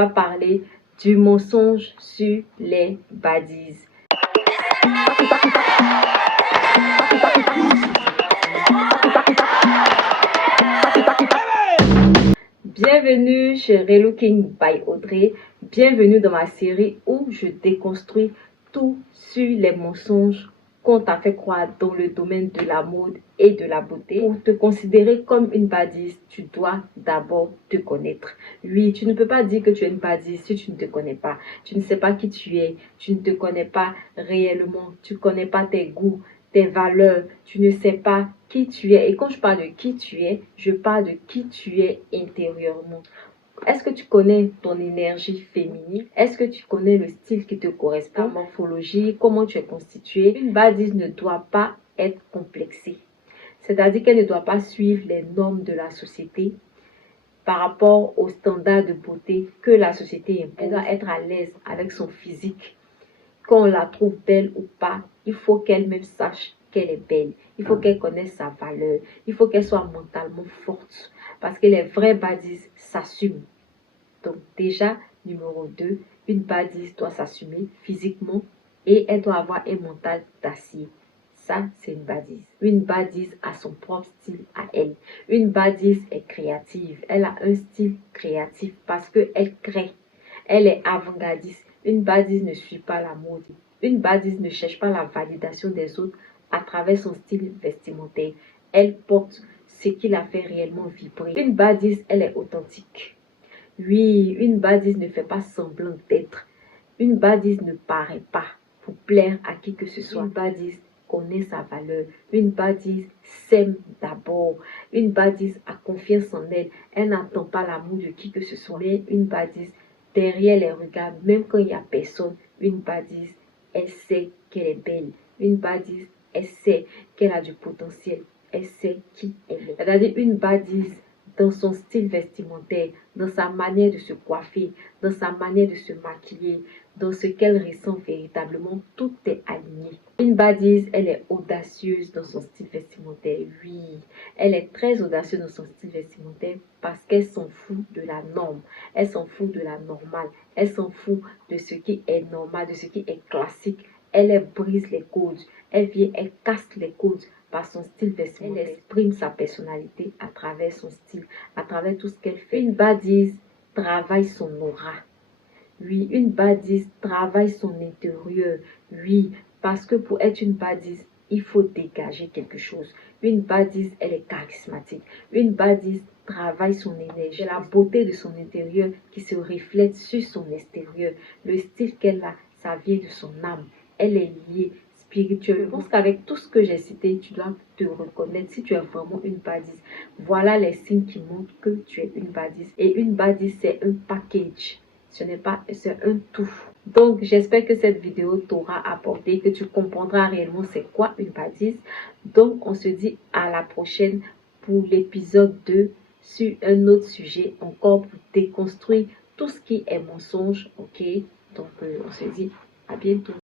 va parler du mensonge sur les badises. Bienvenue chez Relooking by Audrey. Bienvenue dans ma série où je déconstruis tout sur les mensonges qu'on t'a fait croire dans le domaine de la mode et de la beauté. Pour te considérer comme une badise, tu dois d'abord te connaître. Oui, tu ne peux pas dire que tu es une badise si tu ne te connais pas. Tu ne sais pas qui tu es, tu ne te connais pas réellement, tu ne connais pas tes goûts, tes valeurs, tu ne sais pas qui tu es. Et quand je parle de qui tu es, je parle de qui tu es intérieurement. Est-ce que tu connais ton énergie féminine? Est-ce que tu connais le style qui te correspond? Ta morphologie, comment tu es constituée? Une badise ne doit pas être complexée. C'est-à-dire qu'elle ne doit pas suivre les normes de la société par rapport aux standards de beauté que la société impose. Elle doit être à l'aise avec son physique. Qu'on la trouve belle ou pas, il faut qu'elle-même sache qu'elle est belle. Il faut qu'elle connaisse sa valeur. Il faut qu'elle soit mentalement forte. Parce que les vraies badises s'assument. Donc déjà, numéro 2, une badise doit s'assumer physiquement et elle doit avoir un mental d'acier. Ça, c'est une badise. Une badise a son propre style à elle. Une badise est créative. Elle a un style créatif parce qu'elle crée. Elle est avant-gardiste. Une badise ne suit pas la mode. Une badise ne cherche pas la validation des autres à travers son style vestimentaire. Elle porte ce qui la fait réellement vibrer. Une badise, elle est authentique. Oui, une badise ne fait pas semblant d'être. Une badise ne paraît pas pour plaire à qui que ce soit. Une badise connaît sa valeur. Une badise s'aime d'abord. Une badise a confiance en elle. Elle n'attend pas l'amour de qui que ce soit. Mais une badise, derrière les regards, même quand il n'y a personne, une badise, elle sait qu'elle est belle. Une badise, elle sait qu'elle a du potentiel. Elle sait qui elle est. C'est-à-dire une badise, dans son style vestimentaire, dans sa manière de se coiffer, dans sa manière de se maquiller, dans ce qu'elle ressent véritablement, tout est aligné. Une badise, elle est audacieuse dans son style vestimentaire. Oui, elle est très audacieuse dans son style vestimentaire parce qu'elle s'en fout de la norme. Elle s'en fout de la normale. Elle s'en fout de ce qui est normal, de ce qui est classique. Elle brise les codes. Elle casse les codes par son style vestimentaire. Elle exprime sa personnalité à travers son style, à travers tout ce qu'elle fait. Une badise travaille son aura. Oui, une badise travaille son intérieur. Oui, parce que pour être une badise, il faut dégager quelque chose. Une badise, elle est charismatique. Une badise travaille son énergie. La beauté de son intérieur qui se reflète sur son extérieur. Le style qu'elle a, ça vient de son âme. Elle est liée spirituellement. Je pense qu'avec tout ce que j'ai cité, tu dois te reconnaître si tu es vraiment une badise. Voilà les signes qui montrent que tu es une badise. Et une badise, c'est un package. Ce n'est pas, c'est un tout. Donc, j'espère que cette vidéo t'aura apporté, que tu comprendras réellement c'est quoi une badise. Donc, on se dit à la prochaine pour l'épisode 2 sur un autre sujet, encore pour déconstruire tout ce qui est mensonge, ok? Donc, on se dit à bientôt.